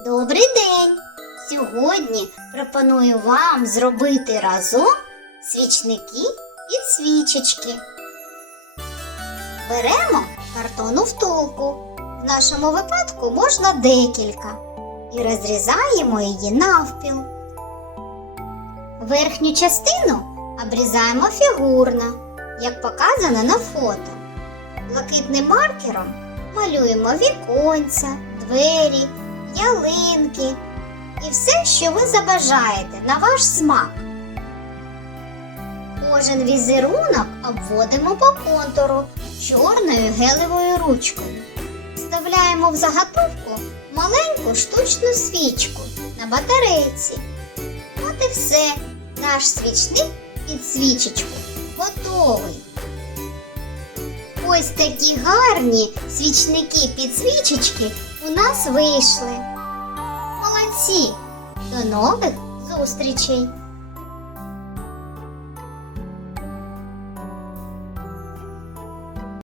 Добрий день! Сьогодні пропоную вам зробити разом свічники і свічечки. Беремо картонну втулку. В нашому випадку можна декілька. І розрізаємо її навпіл. Верхню частину обрізаємо фігурно, як показано на фото. Блакитним маркером малюємо віконця, двері, ялинки і все, що ви забажаєте на ваш смак. Кожен візерунок обводимо по контуру чорною гелевою ручкою. Вставляємо в заготовку маленьку штучну свічку на батарейці. От і все. Наш свічник під свічечку готовий. Ось такі гарні свічники під свічечки у нас вийшли. Молодці! До нових зустрічей!